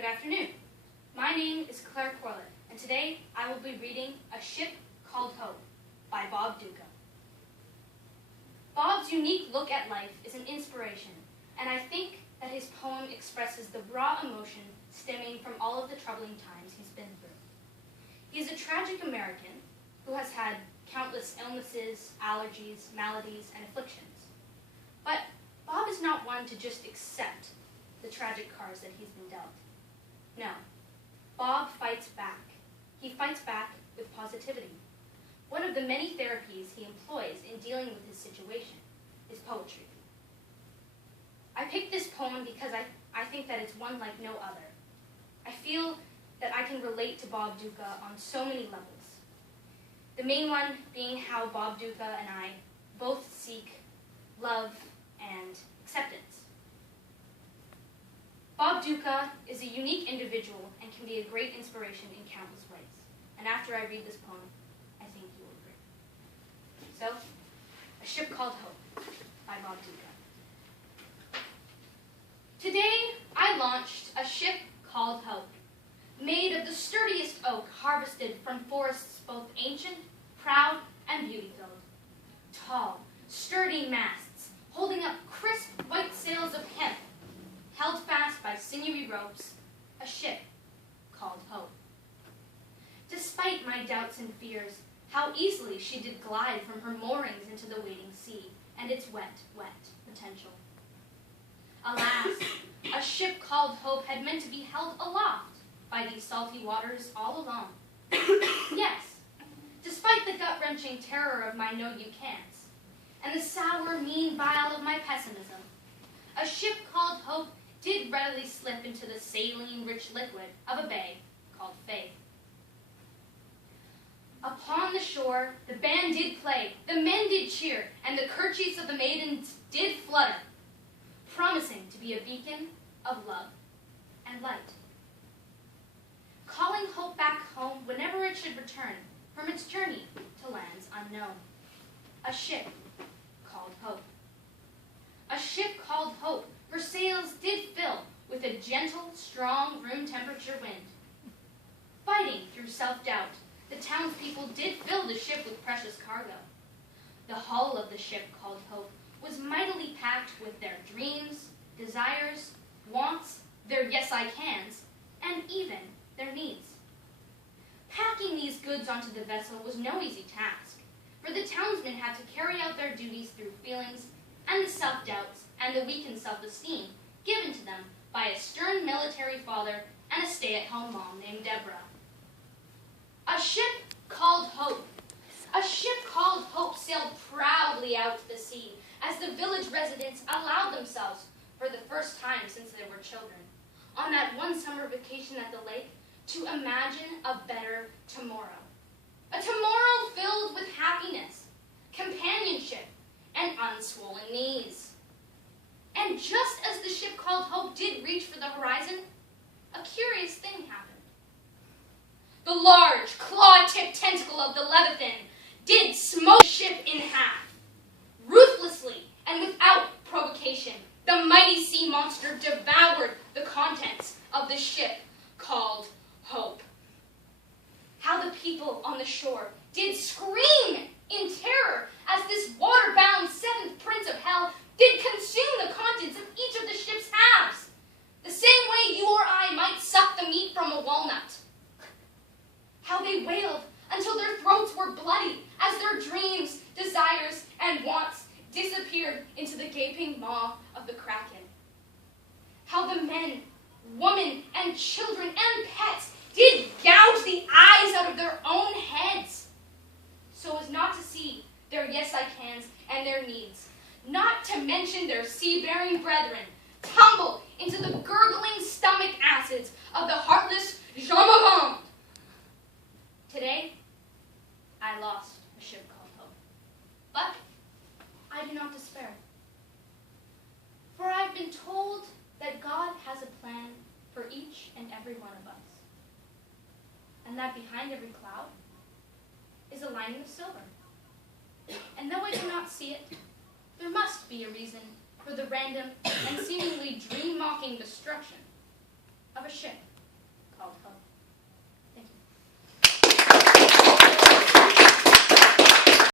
Good afternoon. My name is Corlett, and today I will be reading A Ship Called Hope by Bob Ducca. Bob's unique look at life is an inspiration, and I think that his poem expresses the raw emotion stemming from all of the troubling times he's been through. He is a tragic American who has had countless illnesses, allergies, maladies, and afflictions. But Bob is not one to just accept the tragic cards that he's been dealt. No, Bob fights back. He fights back with positivity. One of the many therapies he employs in dealing with his situation is poetry. I picked this poem because I think that it's one like no other. I feel that I can relate to Bob Ducca on so many levels. The main one being how Bob Ducca and I both seek love and acceptance. Bob Ducca is a unique individual and can be a great inspiration in countless ways. And after I read this poem, I think you will agree. So, A Ship Called Hope by Bob Ducca. Today, I launched a ship called Hope, made of the sturdiest oak harvested from forests both ancient, proud, and beauty-filled. Tall, sturdy masts, holding up crisp white sails of hemp, held fast by sinewy ropes, a ship called Hope. Despite my doubts and fears, how easily she did glide from her moorings into the waiting sea and its wet, wet potential. Alas, a ship called Hope had meant to be held aloft by these salty waters all along. Yes, despite the gut-wrenching terror of my no-you-can'ts, and the sour, mean bile of my pessimism, a ship called Hope did readily slip into the saline-rich liquid of a bay called Faith. Upon the shore, the band did play, the men did cheer, and the kerchiefs of the maidens did flutter, promising to be a beacon of love and light, calling hope back home whenever it should return from its journey to lands unknown. A ship called Hope. A ship called Hope. Her sails did fill with a gentle, strong, room-temperature wind. Fighting through self-doubt, the townspeople did fill the ship with precious cargo. The hull of the ship called Hope was mightily packed with their dreams, desires, wants, their yes-I-cans, and even their needs. Packing these goods onto the vessel was no easy task, for the townsmen had to carry out their duties through feelings and the self-doubts and the weakened self-esteem given to them by a stern military father and a stay-at-home mom named Deborah. A ship called Hope. A ship called Hope sailed proudly out to the sea as the village residents allowed themselves, for the first time since they were children, on that one summer vacation at the lake, to imagine a better tomorrow. A tomorrow filled with happiness, companionship, and unswollen knees. And just as the ship called Hope did reach for the horizon, a curious thing happened. The large, claw-tipped tentacle of the Leviathan did smote the ship in half. Ruthlessly and without provocation, the mighty sea monster devoured the contents of the ship called Hope. How the people on the shore did scream in terror as this water-bound seventh prince of hell did consume the contents of each of the ship's halves, the same way you or I might suck the meat from a walnut. How they wailed until their throats were bloody as their dreams, desires, and wants disappeared into the gaping maw of the kraken. How the men, women, and children and pets did gouge the eyes out of their own heads so as not to see their yes-I-cans and their needs, not to mention their sea-bearing brethren, tumble into the gurgling stomach acids of the heartless Jean Marin. Today, I lost a ship called Hope, but I do not despair, for I've been told that God has a plan for each and every one of us, and that behind every cloud is a lining of silver. And though I cannot see it, there must be a reason for the random and seemingly dream-mocking destruction of a ship